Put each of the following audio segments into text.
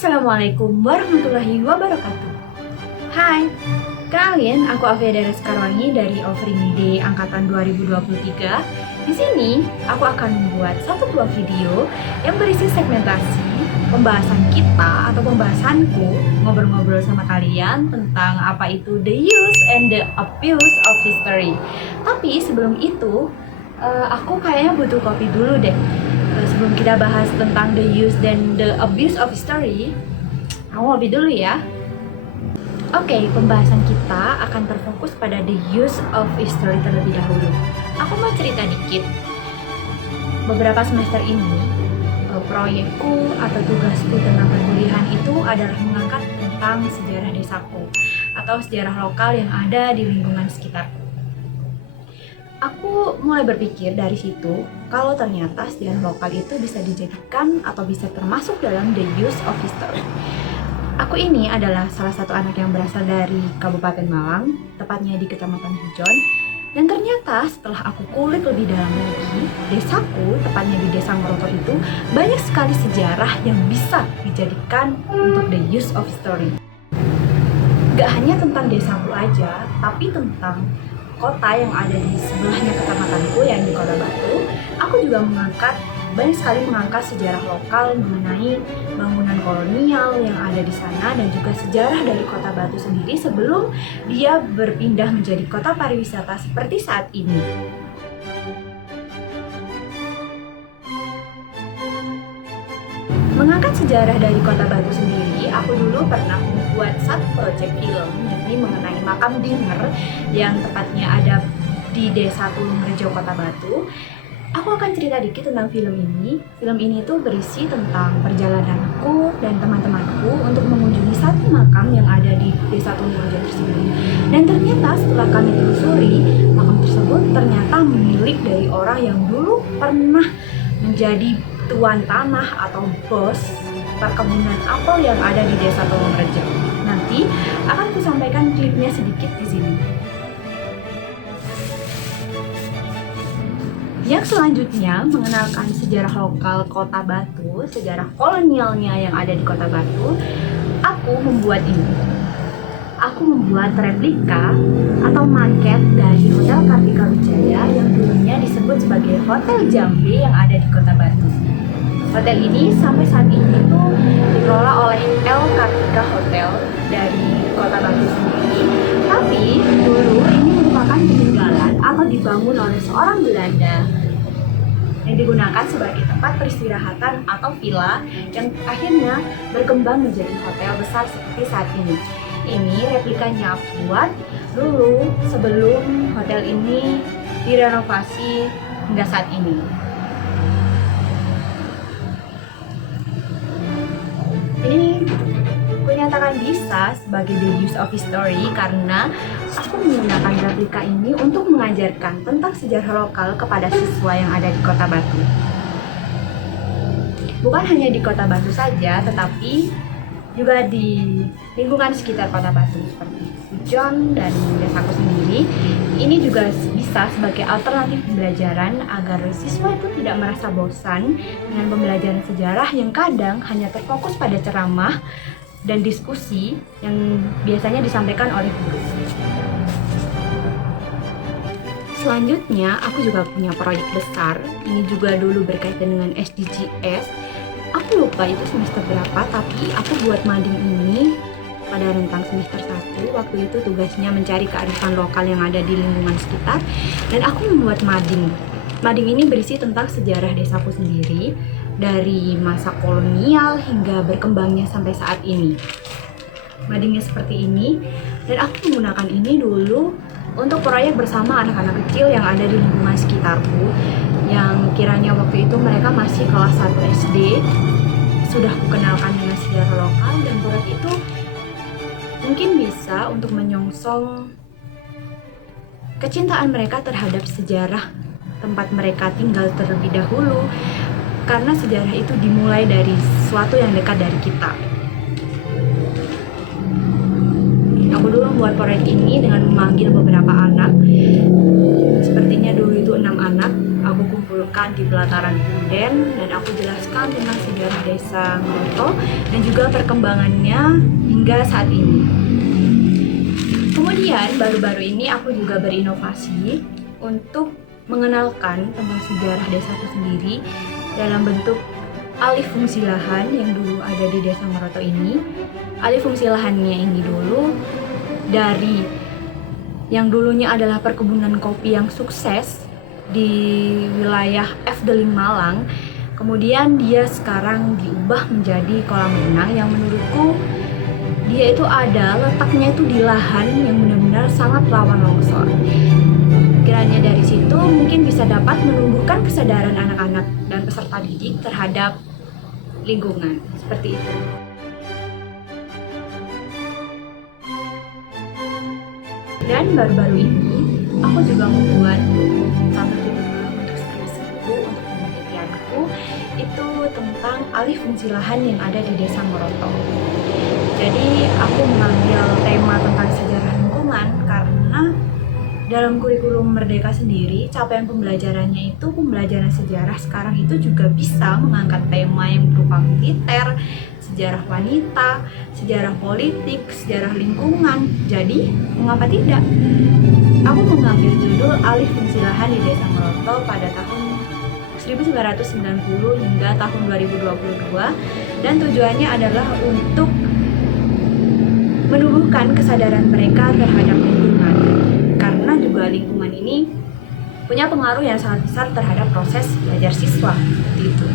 Assalamualaikum warahmatullahi wabarakatuh. Hai, kenalin aku Afia Dara Sekarwangi dari Offering Day Angkatan 2023. Di sini aku akan membuat satu buah video yang berisi segmentasi pembahasan kita atau pembahasanku ngobrol-ngobrol sama kalian tentang apa itu the use and the abuse of history. Tapi sebelum itu, aku kayaknya butuh kopi dulu deh. Sebelum kita bahas tentang the use dan the abuse of history, aku ngopi dulu ya. Oke, pembahasan kita akan terfokus pada the use of history terlebih dahulu. Aku mau cerita dikit. Beberapa semester ini, proyekku atau tugasku tentang perkuliahan itu adalah mengangkat tentang sejarah desaku atau sejarah lokal yang ada di lingkungan sekitarku. Aku mulai berpikir dari situ, kalau ternyata sejarah lokal itu bisa dijadikan atau bisa termasuk dalam the use of history. Aku ini adalah salah satu anak yang berasal dari Kabupaten Malang, tepatnya di Kecamatan Hujon. Dan ternyata setelah aku kulik lebih dalam lagi, desaku, tepatnya di Desa Ngoroto itu, banyak sekali sejarah yang bisa dijadikan untuk the use of history. Gak hanya tentang desaku aja, tapi tentang kota yang ada di sebelahnya kecamatanku yang di Kota Batu. Aku juga banyak sekali mengangkat sejarah lokal mengenai bangunan kolonial yang ada di sana dan juga sejarah dari Kota Batu sendiri sebelum dia berpindah menjadi kota pariwisata seperti saat ini. Mengangkat sejarah dari Kota Batu sendiri, aku dulu pernah membuat satu proyek film yakni mengenai makam Dinger yang tepatnya ada di Desa Tulungrejo, Kota Batu. Aku akan cerita dikit tentang film ini. Film ini tuh berisi tentang perjalananku dan teman-temanku untuk mengunjungi satu makam yang ada di Desa Tulungrejo tersebut. Dan ternyata setelah kami telusuri, makam tersebut ternyata milik dari orang yang dulu pernah menjadi tuan tanah atau bos perkebunan apel yang ada di Desa Tulungrejo. Nanti akan kusampaikan klipnya sedikit di sini. Yang selanjutnya mengenalkan sejarah lokal Kota Batu, sejarah kolonialnya yang ada di Kota Batu. Aku membuat ini. Aku membuat replika atau maket dari Hotel Kartika Wijaya yang dulunya disebut sebagai Hotel Jambe yang ada di Kota Batu. Hotel ini sampai saat ini tuh dikelola oleh El Kartika Hotel dari Kota Batu sendiri. Tapi dulu ini merupakan peninggalan atau dibangun oleh seorang Belanda yang digunakan sebagai tempat peristirahatan atau villa yang akhirnya berkembang menjadi hotel besar seperti saat ini. Ini replikanya aku buat dulu sebelum hotel ini direnovasi hingga saat ini. Ini kunyatakan bisa sebagai the use of history karena aku menggunakan replika ini untuk mengajarkan tentang sejarah lokal kepada siswa yang ada di Kota Batu. Bukan hanya di Kota Batu saja, tetapi juga di lingkungan sekitar Kota Batu seperti Hujon dan desaku sendiri. Ini juga bisa sebagai alternatif pembelajaran agar siswa itu tidak merasa bosan dengan pembelajaran sejarah yang kadang hanya terfokus pada ceramah dan diskusi yang biasanya disampaikan oleh guru. Selanjutnya, aku juga punya proyek besar. Ini juga dulu berkaitan dengan SDGs. Aku lupa itu semester berapa, tapi aku buat mading ini pada rentang semester 1. Waktu itu tugasnya mencari kearifan lokal yang ada di lingkungan sekitar, dan aku membuat mading. Mading ini berisi tentang sejarah desaku sendiri, dari masa kolonial hingga berkembangnya sampai saat ini. Madingnya seperti ini, dan aku menggunakan ini dulu untuk proyek bersama anak-anak kecil yang ada di lingkungan sekitarku, yang kiranya waktu itu mereka masih kelas 1 SD. Sudah kukenalkan dengan sejarah lokal, dan proyek itu mungkin bisa untuk menyongsong kecintaan mereka terhadap sejarah tempat mereka tinggal terlebih dahulu, karena sejarah itu dimulai dari sesuatu yang dekat dari kita. Aku dulu membuat proyek ini dengan memanggil beberapa anak, sepertinya dulu itu 6 anak, aku kumpulkan di pelataran Punden dan aku jelaskan tentang sejarah desa Ngoroto dan juga perkembangannya hingga saat ini. Kemudian baru-baru ini aku juga berinovasi untuk mengenalkan tentang sejarah desaku sendiri dalam bentuk alih fungsi lahan yang dulu ada di desa Ngoroto ini. Alih fungsi lahannya ini dulu dari yang dulunya adalah perkebunan kopi yang sukses di wilayah Efteling Malang, kemudian dia sekarang diubah menjadi kolam renang yang menurutku dia itu letaknya itu di lahan yang benar-benar sangat rawan longsor. Kiranya dari situ mungkin bisa dapat menumbuhkan kesadaran anak-anak dan peserta didik terhadap lingkungan, seperti itu. Dan baru-baru ini aku juga membuat satu judul untuk skripsiku, untuk penelitianku, itu tentang alih fungsi lahan yang ada di desa Ngoroto. Jadi aku mengambil tema tentang sejarah lingkungan karena dalam kurikulum Merdeka sendiri, capaian pembelajarannya itu pembelajaran sejarah sekarang itu juga bisa mengangkat tema yang berupa militer, sejarah wanita, sejarah politik, sejarah lingkungan. Jadi, mengapa tidak? Aku mengambil judul alih fungsi lahan di desa Ngoroto pada tahun 1990 hingga tahun 2022 dan tujuannya adalah untuk menumbuhkan kesadaran mereka terhadap lingkungan. Karena juga lingkungan ini punya pengaruh yang sangat besar terhadap proses belajar siswa, seperti itu.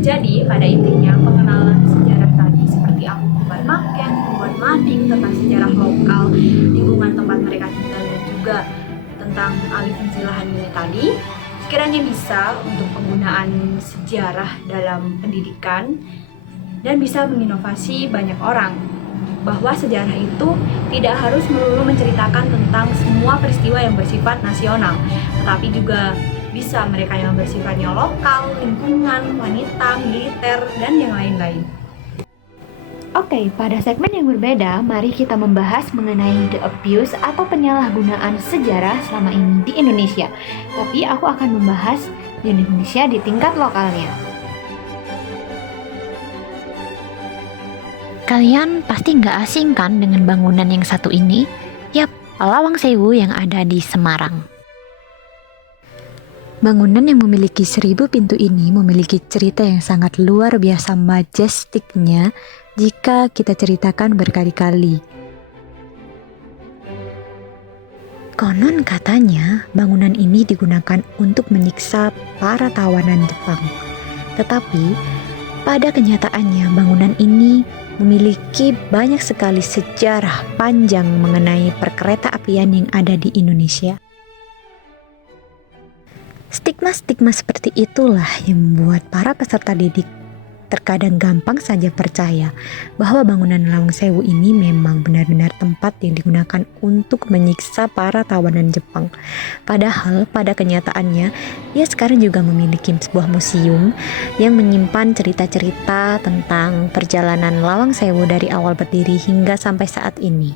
Jadi pada intinya pengenalan sejarah tadi seperti aku membuat maken, membuat mading tentang sejarah lokal, lingkungan tempat mereka tinggal dan juga tentang alih fungsi lahan ini tadi sekiranya bisa untuk penggunaan sejarah dalam pendidikan dan bisa menginovasi banyak orang. Bahwa sejarah itu tidak harus melulu menceritakan tentang semua peristiwa yang bersifat nasional, tetapi juga bisa mereka yang bersifatnya lokal, lingkungan, wanita, militer, dan yang lain-lain. Oke, pada segmen yang berbeda, mari kita membahas mengenai the abuse atau penyalahgunaan sejarah selama ini di Indonesia. Tapi aku akan membahas di Indonesia di tingkat lokalnya. Kalian pasti nggak asing kan dengan bangunan yang satu ini? Yap, Lawang Sewu yang ada di Semarang. Bangunan yang memiliki 1000 pintu ini memiliki cerita yang sangat luar biasa majestiknya jika kita ceritakan berkali-kali. Konon katanya bangunan ini digunakan untuk menyiksa para tawanan Jepang. Tetapi pada kenyataannya bangunan ini memiliki banyak sekali sejarah panjang mengenai perkereta apian yang ada di Indonesia. Stigma-stigma seperti itulah yang membuat para peserta didik terkadang gampang saja percaya bahwa bangunan Lawang Sewu ini memang benar-benar tempat yang digunakan untuk menyiksa para tawanan Jepang. Padahal pada kenyataannya, ia sekarang juga memiliki sebuah museum yang menyimpan cerita-cerita tentang perjalanan Lawang Sewu dari awal berdiri hingga sampai saat ini.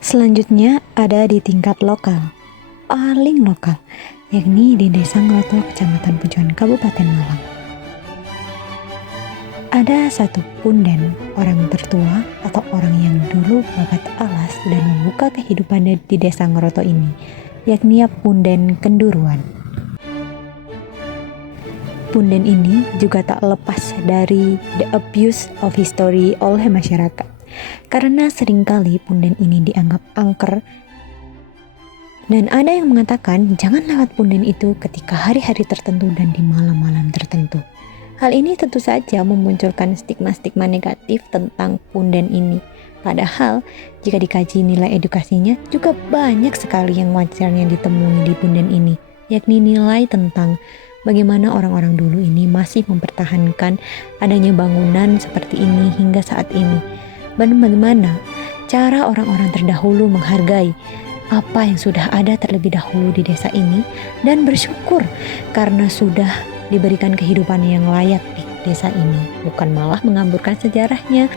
Selanjutnya ada di tingkat lokal, paling lokal, yakni di Desa Ngoroto, Kecamatan Pujuan, Kabupaten Malang. Ada satu punden, orang tertua atau orang yang dulu babat alas dan membuka kehidupannya di Desa Ngoroto ini, yakni Punden Kenduruan. Punden ini juga tak lepas dari the abuse of history oleh masyarakat, karena seringkali punden ini dianggap angker. Dan ada yang mengatakan jangan lewat punden itu ketika hari-hari tertentu dan di malam-malam tertentu. Hal ini tentu saja memunculkan stigma-stigma negatif tentang punden ini. Padahal, jika dikaji nilai edukasinya, juga banyak sekali yang wajarnya ditemui di punden ini, yakni nilai tentang bagaimana orang-orang dulu ini masih mempertahankan adanya bangunan seperti ini hingga saat ini. Dan bagaimana cara orang-orang terdahulu menghargai apa yang sudah ada terlebih dahulu di desa ini dan bersyukur karena sudah diberikan kehidupan yang layak di desa ini, bukan malah mengamburkan sejarahnya.